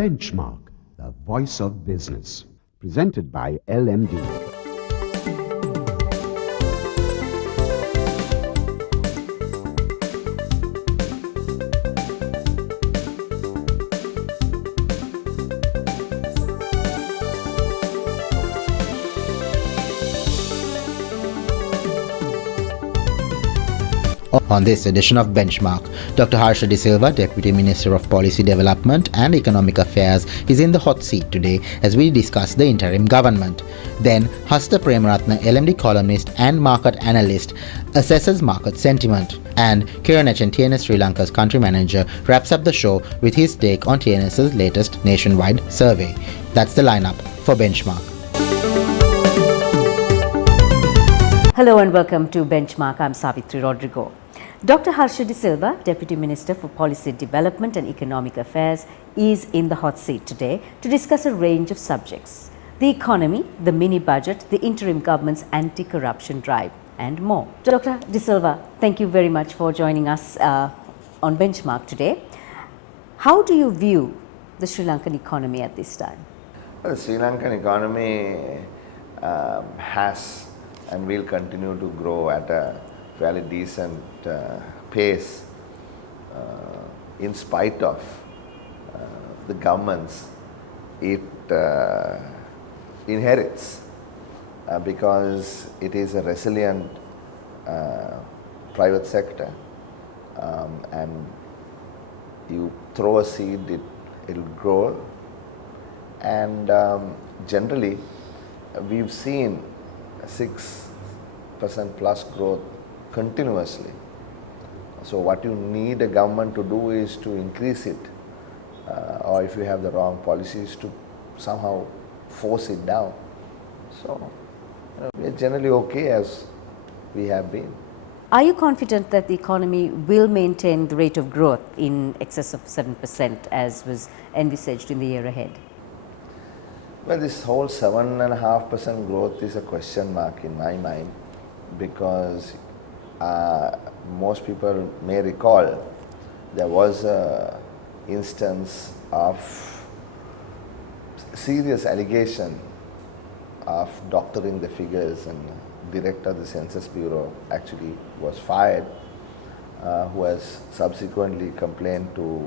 Benchmark, the voice of business. Presented by LMD. On this edition of Benchmark, Dr. Harsha de Silva, Deputy Minister of Policy Development and Economic Affairs, is in the hot seat today as we discuss the interim government. Then, Hasta Premaratna, LMD columnist and market analyst, assesses market sentiment. And Kiran TNS Sri Lanka's country manager wraps up the show with his take on TNS's latest nationwide survey. That's the lineup for Benchmark. Hello and welcome to Benchmark. I'm Savitri Rodrigo. Dr. Harsha de Silva, Deputy Minister for Policy Development and Economic Affairs, is in the hot seat today to discuss a range of subjects: the economy, the mini budget, the interim government's anti-corruption drive, and more. Dr. de Silva, thank you very much for joining us on Benchmark today. How do you view the Sri Lankan economy at this time? Well, the Sri Lankan economy has and will continue to grow at a fairly decent pace in spite of the governments it inherits because it is a resilient private sector, and you throw a seed, it'll grow, and generally we've seen 6% plus growth continuously. So what you need a government to do is to increase it, or if you have the wrong policies, to somehow force it down. So we're generally okay as we have been. Are you confident that the economy will maintain the rate of growth in excess of 7% as was envisaged in the year ahead? Well, this whole 7.5% growth is a question mark in my mind, because most people may recall there was an instance of serious allegation of doctoring the figures, and director of the Census Bureau actually was fired, who has subsequently complained to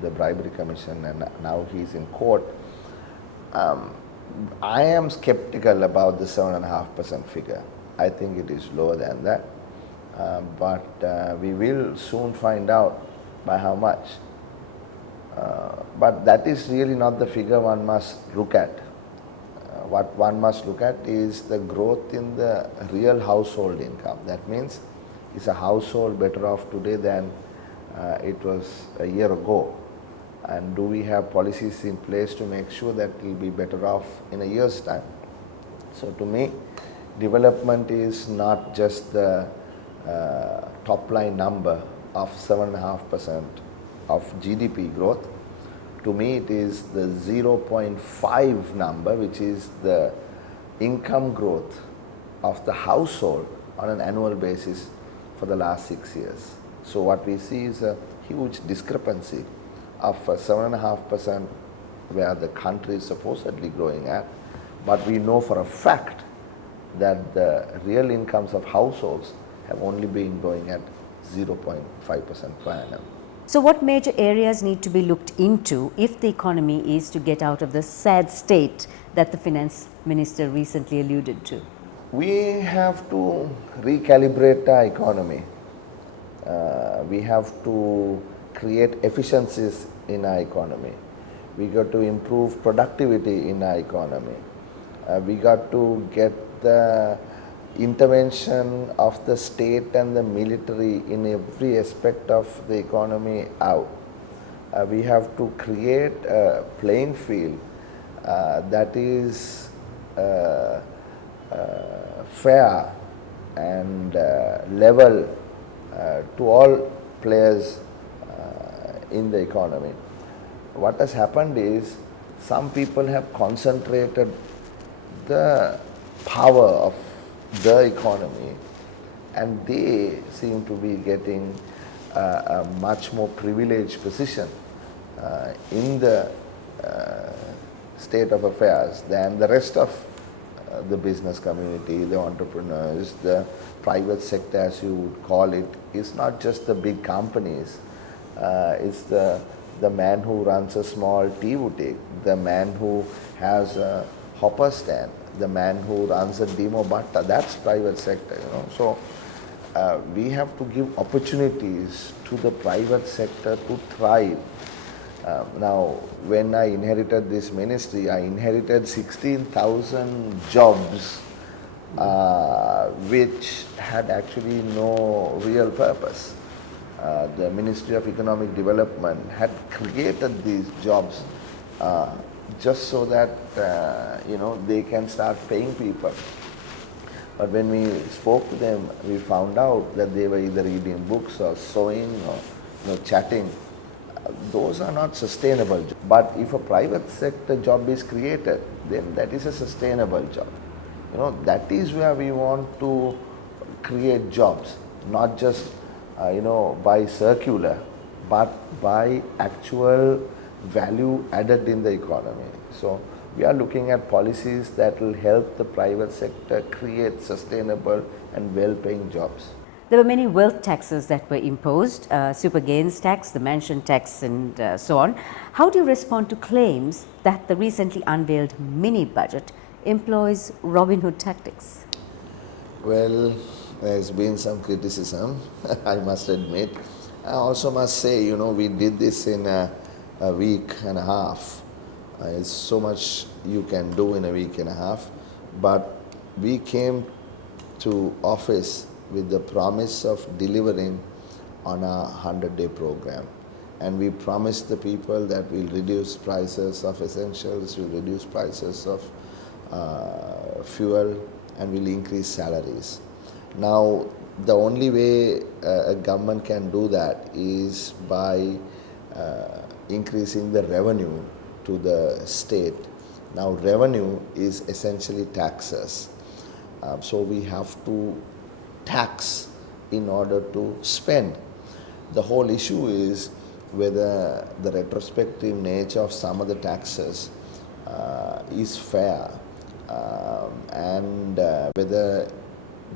the Bribery Commission, and now he's in court. I am skeptical about the 7.5% figure. I think it is lower than that, but we will soon find out by how much. But that is really not the figure one must look at. What one must look at is the growth in the real household income. That means, is a household better off today than it was a year ago? And do we have policies in place to make sure that it will be better off in a year's time? So to me, development is not just the top line number of 7.5% of GDP growth. To me, it is the 0.5 number, which is the income growth of the household on an annual basis for the last 6 years. So what we see is a huge discrepancy of 7.5% where the country is supposedly growing at, but we know for a fact that the real incomes of households have only been growing at 0.5% per annum. So what major areas need to be looked into if the economy is to get out of the sad state that the finance minister recently alluded to? We have to recalibrate our economy. We have to create efficiencies in our economy. We got to improve productivity in our economy. We got to get the intervention of the state and the military in every aspect of the economy out. We have to create a playing field that is fair and level to all players in the economy. What has happened is some people have concentrated the power of the economy, and they seem to be getting a much more privileged position in the state of affairs than the rest of the business community, the entrepreneurs, the private sector as you would call it, is not just the big companies. It's the man who runs a small tea boutique, the man who has a hopper stand, the man who runs a demo batta. That's private sector, you know. So we have to give opportunities to the private sector to thrive. Now, when I inherited this ministry, I inherited 16,000 jobs which had actually no real purpose. The Ministry of Economic Development had created these jobs just so that they can start paying people. But when we spoke to them, we found out that they were either reading books or sewing or chatting. Those are not sustainable jobs. But if a private sector job is created, then that is a sustainable job. That is where we want to create jobs, not just by circular, but by actual value added in the economy. So we are looking at policies that will help the private sector create sustainable and well-paying jobs. There were many wealth taxes that were imposed, super gains tax, the mansion tax and so on. How do you respond to claims that the recently unveiled mini budget employs Robin Hood tactics? Well, there's been some criticism, I must admit. I also must say, we did this in a week and a half. There's so much you can do in a week and a half. But we came to office with the promise of delivering on a 100-day program. And we promised the people that we'll reduce prices of essentials, we'll reduce prices of fuel, and we'll increase salaries. Now, the only way a government can do that is by increasing the revenue to the state. Now, revenue is essentially taxes. So we have to tax in order to spend. The whole issue is whether the retrospective nature of some of the taxes is fair and whether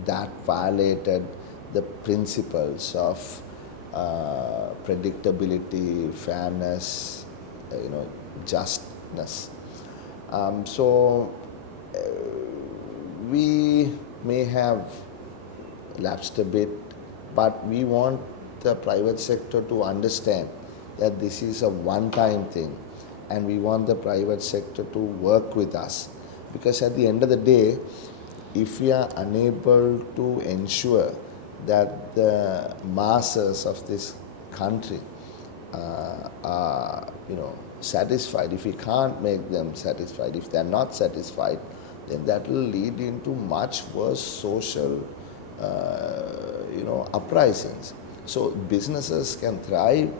that violated the principles of predictability, fairness, justness. So we may have lapsed a bit, but we want the private sector to understand that this is a one-time thing, and we want the private sector to work with us, because at the end of the day, if we are unable to ensure that the masses of this country are satisfied, if we can't make them satisfied, if they are not satisfied, then that will lead into much worse social uprisings. So businesses can thrive,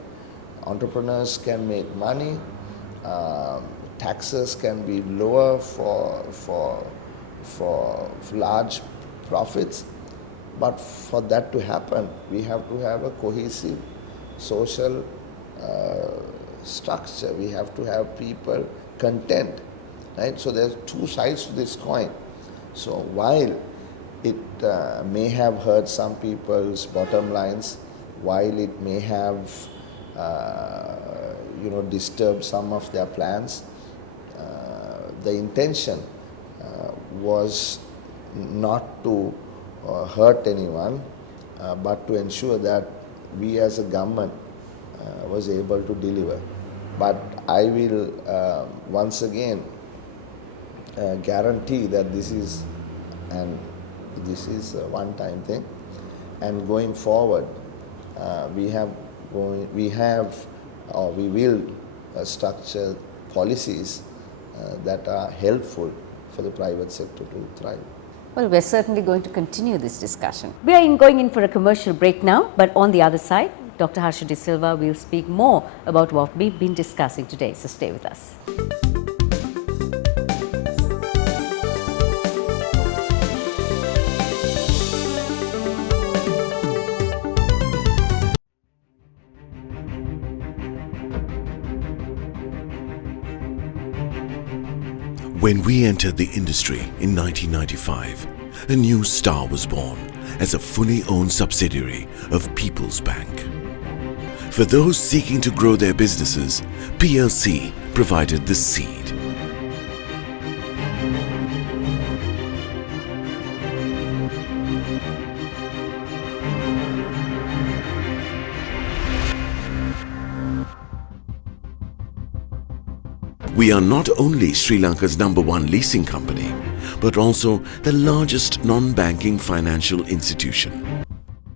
entrepreneurs can make money, taxes can be lower for large profits, but for that to happen, we have to have a cohesive social structure. We have to have people content, right? So there's two sides to this coin. So while it may have hurt some people's bottom lines, while it may have disturbed some of their plans, the intention was not to hurt anyone, but to ensure that we as a government was able to deliver. But I will once again guarantee that this is a one-time thing, and going forward we will structure policies that are helpful for the private sector to thrive. Well, we're certainly going to continue this discussion. We are going in for a commercial break now, but on the other side, Dr. Harsha de Silva will speak more about what we've been discussing today, so stay with us. When we entered the industry in 1995, a new star was born as a fully owned subsidiary of People's Bank. For those seeking to grow their businesses, PLC provided the seed. We are not only Sri Lanka's #1 leasing company, but also the largest non-banking financial institution.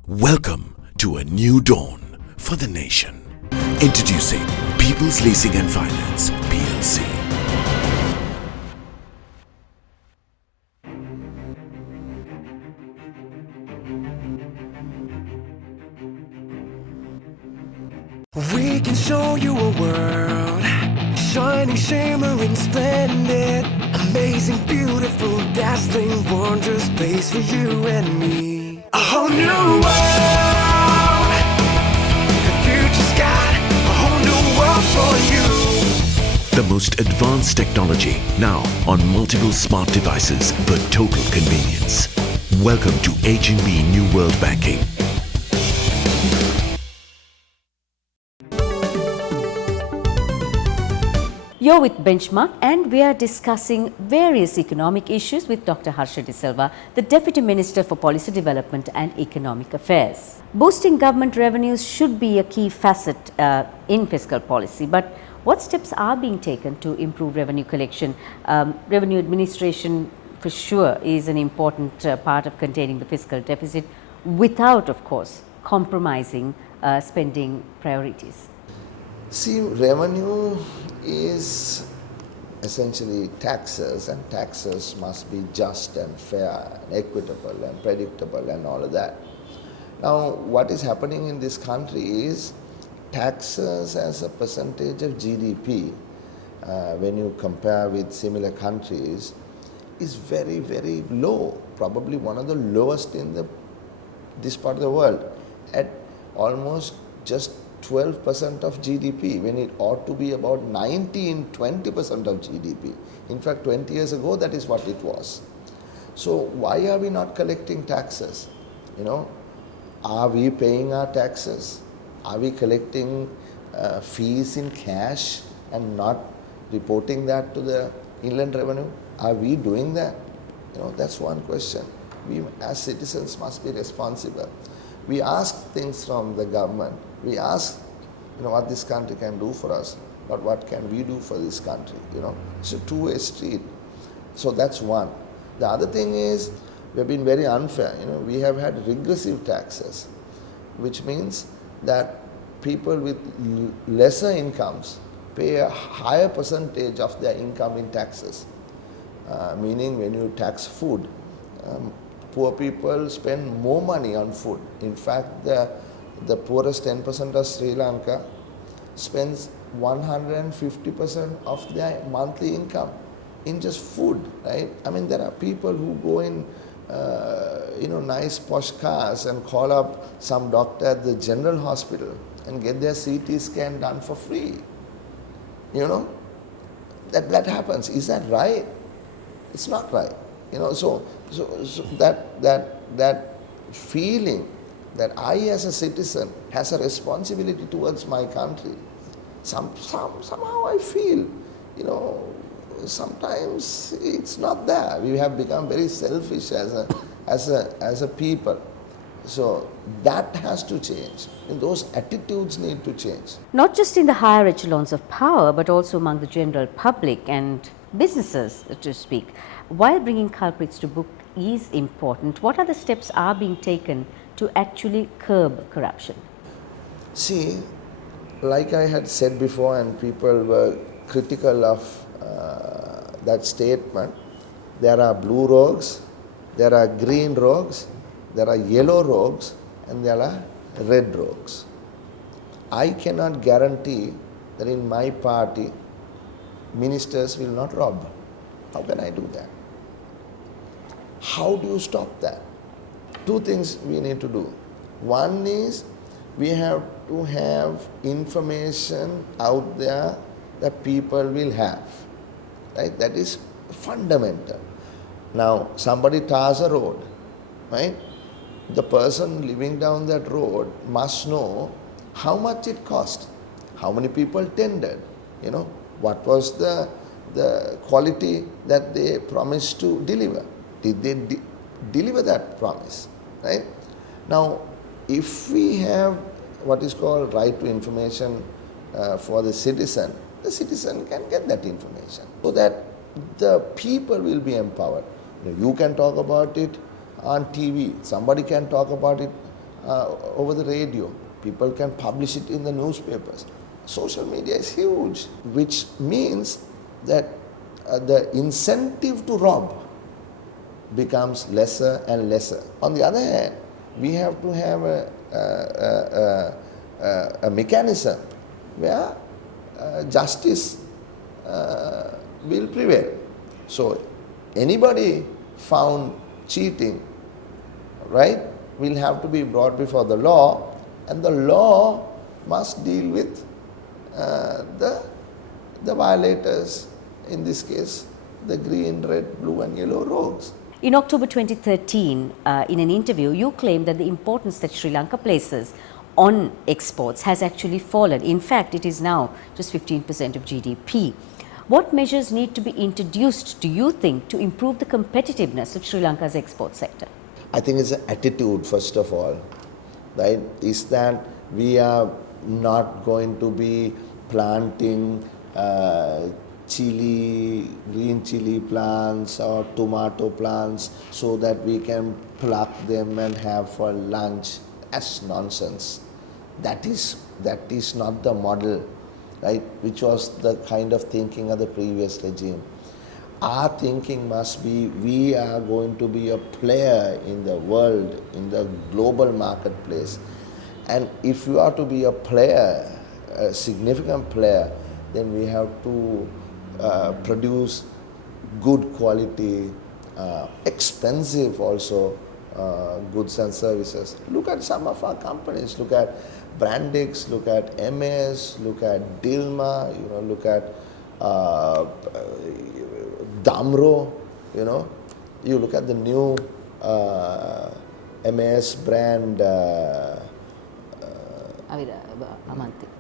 Welcome to a new dawn for the nation. Introducing People's Leasing and Finance, PLC. We can show you a world, shining, shimmering, splendid, amazing, beautiful, dazzling, wondrous space for you and me. A whole new world, the future's got a whole new world for you. The most advanced technology now on multiple smart devices for total convenience. Welcome to H&B New World Banking. You're with Benchmark and we are discussing various economic issues with Dr. Harsha de Silva, the Deputy Minister for Policy Development and Economic Affairs. Boosting government revenues should be a key facet in fiscal policy, but what steps are being taken to improve revenue collection? Revenue administration for sure is an important part of containing the fiscal deficit without, of course, compromising spending priorities. See, revenue is essentially taxes, and taxes must be just and fair and equitable and predictable and all of that. Now, what is happening in this country is taxes as a percentage of GDP, when you compare with similar countries, is very, very low, probably one of the lowest in this part of the world, at almost just 12% of GDP, when it ought to be about 19-20% of GDP. In fact, 20 years ago, that is what it was. So why are we not collecting taxes? You know, are we paying our taxes? Are we collecting fees in cash and not reporting that to the inland revenue? Are we doing that? You know, that's one question. We as citizens must be responsible. We ask things from the government. We ask, you know, what this country can do for us, but what can we do for this country? You know, it's a two-way street. So that's one. The other thing is, we've been very unfair. You know, we have had regressive taxes, which means that people with lesser incomes pay a higher percentage of their income in taxes. Meaning, when you tax food, poor people spend more money on food. In fact, the poorest 10% of Sri Lanka spends 150% of their monthly income in just food, right? I mean, there are people who go in, you know, nice posh cars and call up some doctor at the general hospital and get their CT scan done for free. You know, that happens. Is that right? It's not right. You know, so that feeling that I as a citizen has a responsibility towards my country, somehow I feel, you know, sometimes it's not there. We have become very selfish as a people. So that has to change, and those attitudes need to change. Not just in the higher echelons of power, but also among the general public and businesses, to speak. While bringing culprits to book is important, what other steps are being taken to actually curb corruption? See, like I had said before, and people were critical of that statement, there are blue rogues, there are green rogues, there are yellow rogues, and there are red rogues. I cannot guarantee that in my party, ministers will not rob. How can I do that? How do you stop that? Two things we need to do. One is we have to have information out there that people will have. Right? That is fundamental. Now, somebody tars a road, right? The person living down that road must know how much it cost, how many people tendered, what was the quality that they promised to deliver. Did they deliver that promise, right? Now, if we have what is called right to information for the citizen can get that information so that the people will be empowered. You can talk about it on TV, somebody can talk about it over the radio, people can publish it in the newspapers. Social media is huge, which means that the incentive to rob becomes lesser and lesser. On the other hand, we have to have a mechanism where justice will prevail. So anybody found cheating, right, will have to be brought before the law, and the law must deal with the violators, in this case the green, red, blue and yellow rogues. In October 2013, in an interview, you claimed that the importance that Sri Lanka places on exports has actually fallen. In fact, it is now just 15% of GDP. What measures need to be introduced, do you think, to improve the competitiveness of Sri Lanka's export sector? I think it's an attitude, first of all, right? Is that we are not going to be planting green chili plants or tomato plants so that we can pluck them and have for lunch. That's nonsense. That is not the model, right, which was the kind of thinking of the previous regime. Our thinking must be, we are going to be a player in the world, in the global marketplace. And if you are to be a player, a significant player, then we have to produce good quality, expensive also goods and services. Look at some of our companies. Look at Brandix, look at MS, look at Dilma, look at Damro, you look at the new MS brand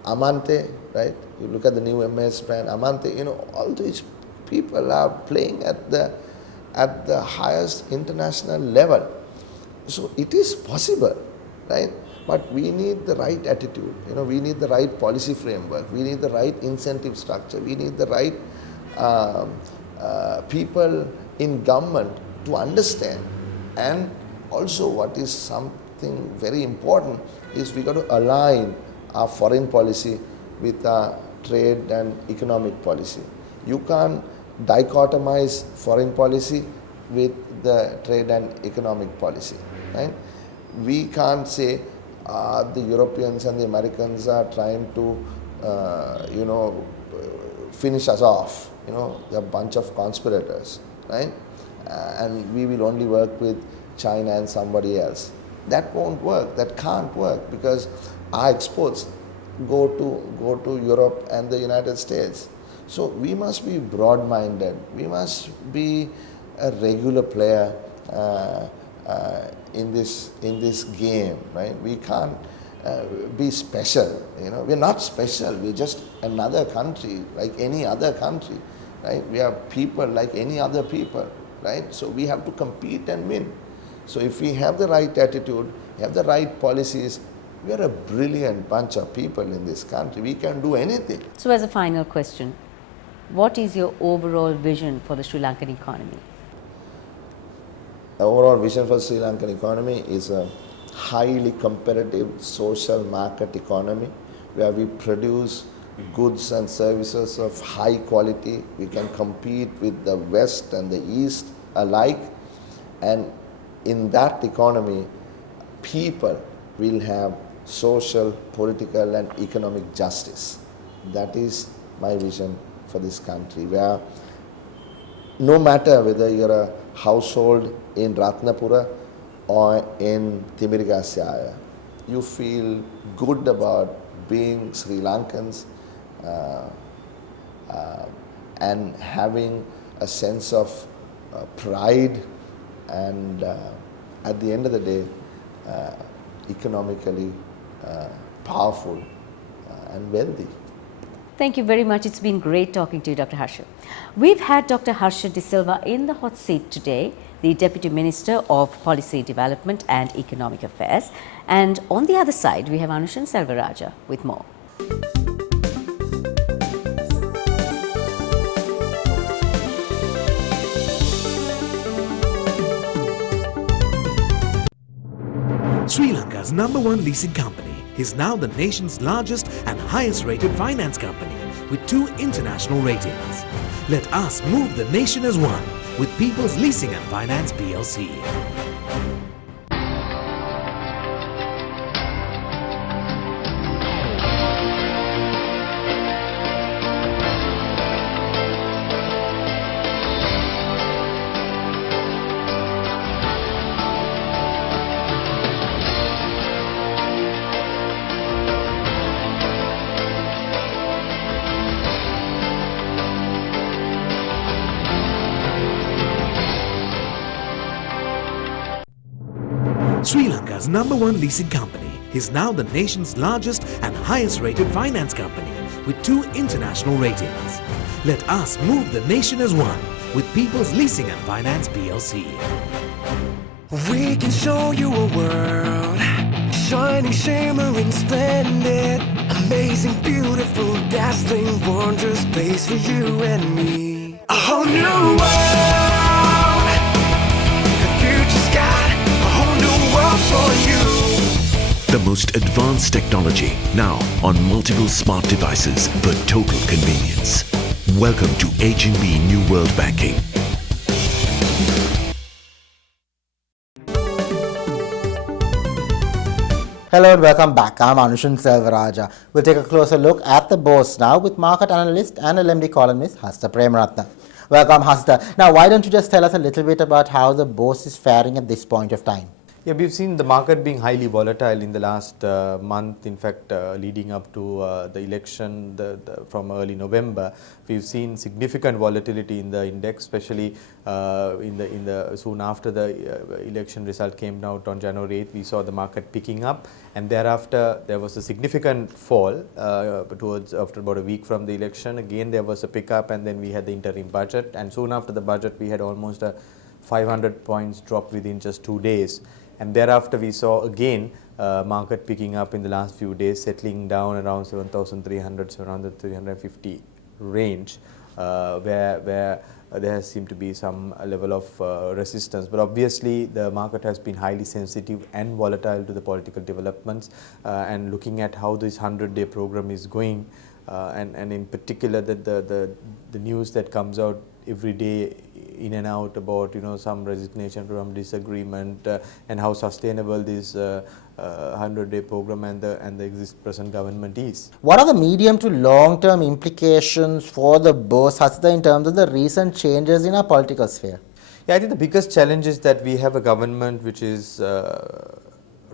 Amante, right? You look at the new MS brand Amante, all these people are playing at the highest international level. So it is possible, right? But we need the right attitude, we need the right policy framework, we need the right incentive structure, we need the right people in government to understand. And also what is something very important is we got to align our foreign policy with our trade and economic policy. You can't dichotomize foreign policy with the trade and economic policy, right? We can't say the Europeans and the Americans are trying to, finish us off. They're a bunch of conspirators, right? And we will only work with China and somebody else. That won't work. That can't work because our exports go to Europe and the United States. So we must be broad-minded. We must be a regular player in this game, right? We can't be special. We're not special. We're just another country like any other country, right? We are people like any other people, right? So we have to compete and win. So if we have the right attitude, have the right policies, we are a brilliant bunch of people in this country. We can do anything. So as a final question, what is your overall vision for the Sri Lankan economy? The overall vision for Sri Lankan economy is a highly competitive social market economy where we produce goods and services of high quality. We can compete with the West and the East alike. And in that economy, people will have social, political and economic justice. That is my vision for this country, where no matter whether you're a household in Ratnapura or in Timirigasyaya, you feel good about being Sri Lankans and having a sense of pride and at the end of the day economically powerful and wealthy. Thank you very much. It's been great talking to you, Dr. Harsha. We've had Dr. Harsha de Silva in the hot seat today, the Deputy Minister of Policy Development and Economic Affairs. And on the other side, we have Anushan Selvaraja with more. Sri Lanka's #1 leasing company is now the nation's largest and highest rated finance company with 2 international ratings. Let us move the nation as one with People's Leasing and Finance PLC. Sri Lanka's #1 leasing company is now the nation's largest and highest rated finance company with 2 international ratings. Let us move the nation as one with People's Leasing and Finance PLC. We can show you a world, shining, shimmering, splendid, amazing, beautiful, dazzling, wondrous place for you and me. A whole new world, the future's got a whole new world for you. The most advanced technology now on multiple smart devices for total convenience. Welcome to H&B New World Banking. Hello and welcome back. I'm Anushan Selvaraja. We'll take a closer look at the bourse now with market analyst and LMD columnist Harsha Premaratna. Welcome, Harsha. Now, why don't you just tell us a little bit about how the bourse is faring at this point of time? Yeah, we've seen the market being highly volatile in the last month. In fact, leading up to the election from early November, we've seen significant volatility in the index, especially soon after the election result came out on January 8th. We saw the market picking up, and thereafter there was a significant fall after about a week from the election. Again, there was a pickup, and then we had the interim budget, and soon after the budget, we had almost a 500 points drop within just 2 days. And thereafter we saw again market picking up in the last few days, settling down around 7,300, 7,350 range, where there seemed to be some level of resistance. But obviously the market has been highly sensitive and volatile to the political developments, and looking at how this 100-day program is going, and in particular that the news that comes out every day in and out about some resignation from disagreement, and how sustainable this 100-day program and the present government is. What are the medium to long-term implications for the bourse, Harsha, in terms of the recent changes in our political sphere? Yeah, I think the biggest challenge is that we have a government which is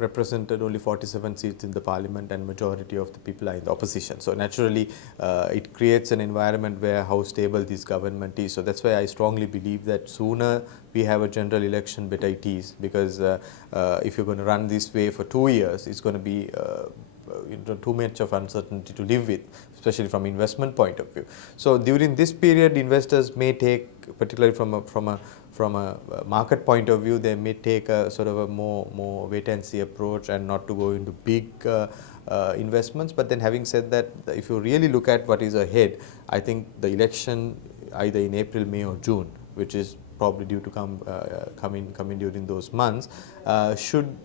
represented only 47 seats in the parliament, and majority of the people are in the opposition. So naturally it creates an environment where how stable this government is. So that's why I strongly believe that sooner we have a general election better it is, because if you're going to run this way for 2 years, it's going to be too much of uncertainty to live with, especially from investment point of view. So during this period, investors may take, particularly from a market point of view, they may take a sort of a more wait and see approach and not to go into big investments. But then having said that, if you really look at what is ahead, I think the election either in April, May or June, which is probably due to come in during those months, should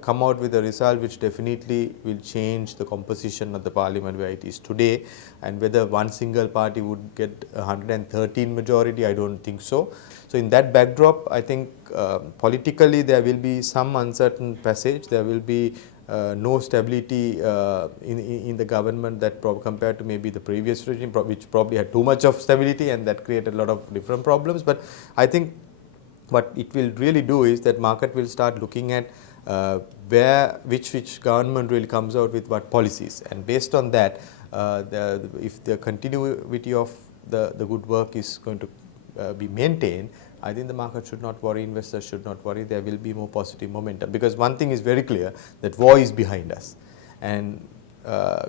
come out with a result which definitely will change the composition of the parliament where it is today. And whether one single party would get 113 majority, I don't think so. So in that backdrop, I think politically there will be some uncertain passage. There will be no stability in the government that compared to maybe the previous regime, which probably had too much of stability, and that created a lot of different problems. But I think what it will really do is that market will start looking at which government really comes out with what policies, and based on that, if the continuity of the good work is going to be maintained, I think the market should not worry, investors should not worry, there will be more positive momentum. Because one thing is very clear, that war is behind us, and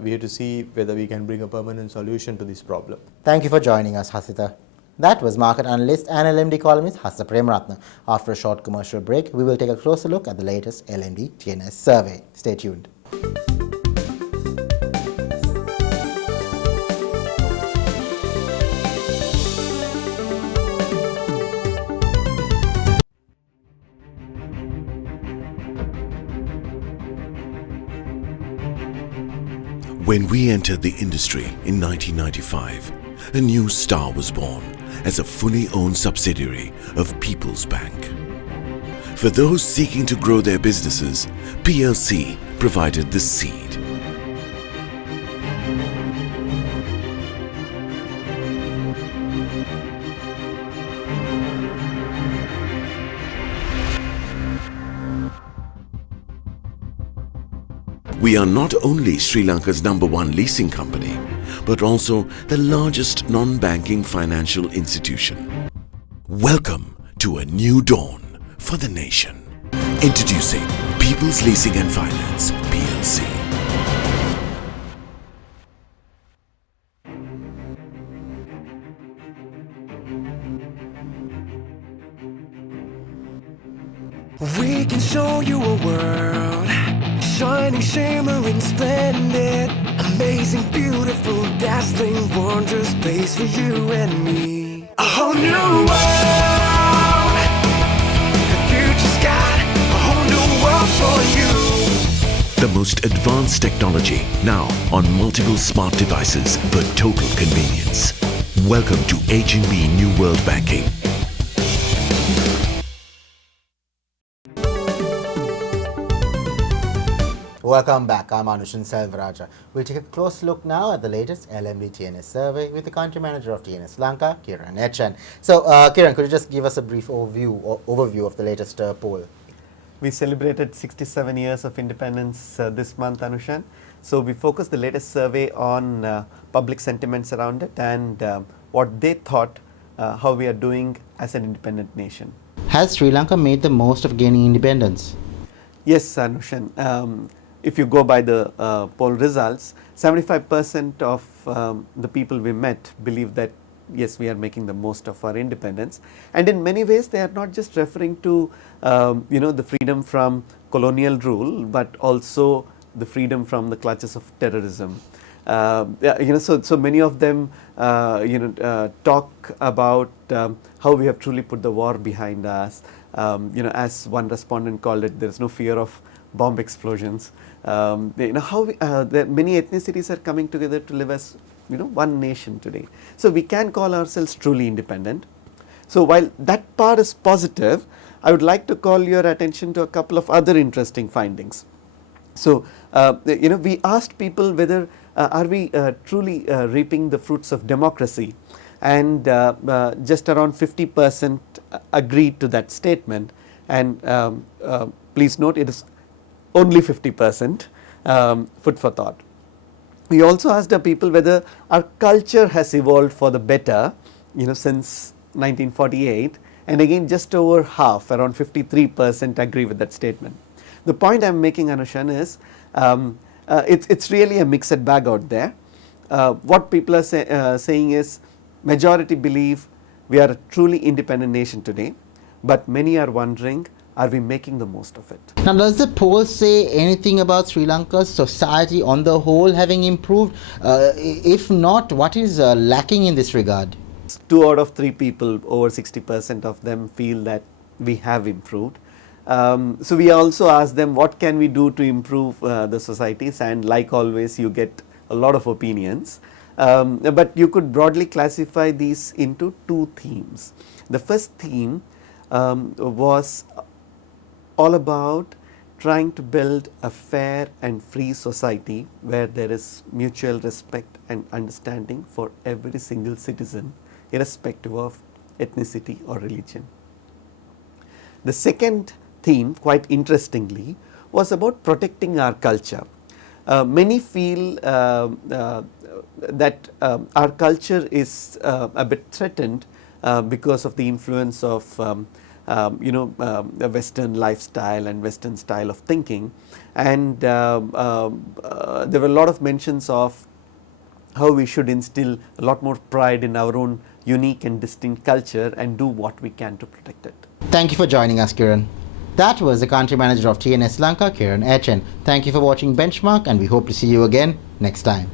we have to see whether we can bring a permanent solution to this problem. Thank you for joining us, Hasita. That was market analyst and LMD columnist Harsha Premaratna. After a short commercial break, we will take a closer look at the latest LMD TNS survey. Stay tuned. When we entered the industry in 1995, a new star was born as a fully owned subsidiary of People's Bank. For those seeking to grow their businesses, PLC provided the seed. We are not only Sri Lanka's #1 leasing company, but also the largest non-banking financial institution. Welcome to a new dawn for the nation. Introducing People's Leasing and Finance, PLC. We can show you a world, shining, shimmering, splendid, amazing, beautiful, dazzling, wondrous space for you and me. A whole new world, the future's got a whole new world for you. The most advanced technology now on multiple smart devices for total convenience. Welcome to H&B New World Banking. Welcome back. I'm Anushan Selvaraja. We'll take a close look now at the latest LMD TNS survey with the country manager of TNS Lanka, Kiran Echan. So, Kiran, could you just give us a brief overview of the latest poll? We celebrated 67 years of independence this month, Anushan. So we focused the latest survey on public sentiments around it and what they thought how we are doing as an independent nation. Has Sri Lanka made the most of gaining independence? Yes, Anushan. If you go by the poll results, 75% of the people we met believe that yes, we are making the most of our independence, and in many ways they are not just referring to the freedom from colonial rule, but also the freedom from the clutches of terrorism. So many of them talk about how we have truly put the war behind us. As one respondent called it, there is no fear of bomb explosions. How many ethnicities are coming together to live as one nation today. So we can call ourselves truly independent. So while that part is positive, I would like to call your attention to a couple of other interesting findings. So we asked people whether are we truly reaping the fruits of democracy, and just around 50% agreed to that statement, and please note it is only 50%, food for thought. We also asked the people whether our culture has evolved for the better, since 1948, and again just over half, around 53% agree with that statement. The point I am making, Anushan, is it's really a mixed bag out there. What people are saying is majority believe we are a truly independent nation today, but many are wondering, are we making the most of it? Now, does the poll say anything about Sri Lanka's society on the whole having improved? If not, what is lacking in this regard? 2 out of 3 people, over 60% of them, feel that we have improved. So we also asked them what can we do to improve the societies, and like always you get a lot of opinions. But you could broadly classify these into 2 themes. The first theme was all about trying to build a fair and free society where there is mutual respect and understanding for every single citizen, irrespective of ethnicity or religion. The second theme, quite interestingly, was about protecting our culture. Many feel that our culture is a bit threatened because of the influence of the Western lifestyle and Western style of thinking, and there were a lot of mentions of how we should instill a lot more pride in our own unique and distinct culture and do what we can to protect it. Thank you for joining us, Kiran. That was the country manager of TNS Lanka, Kiran Echen. Thank you for watching Benchmark, and we hope to see you again next time.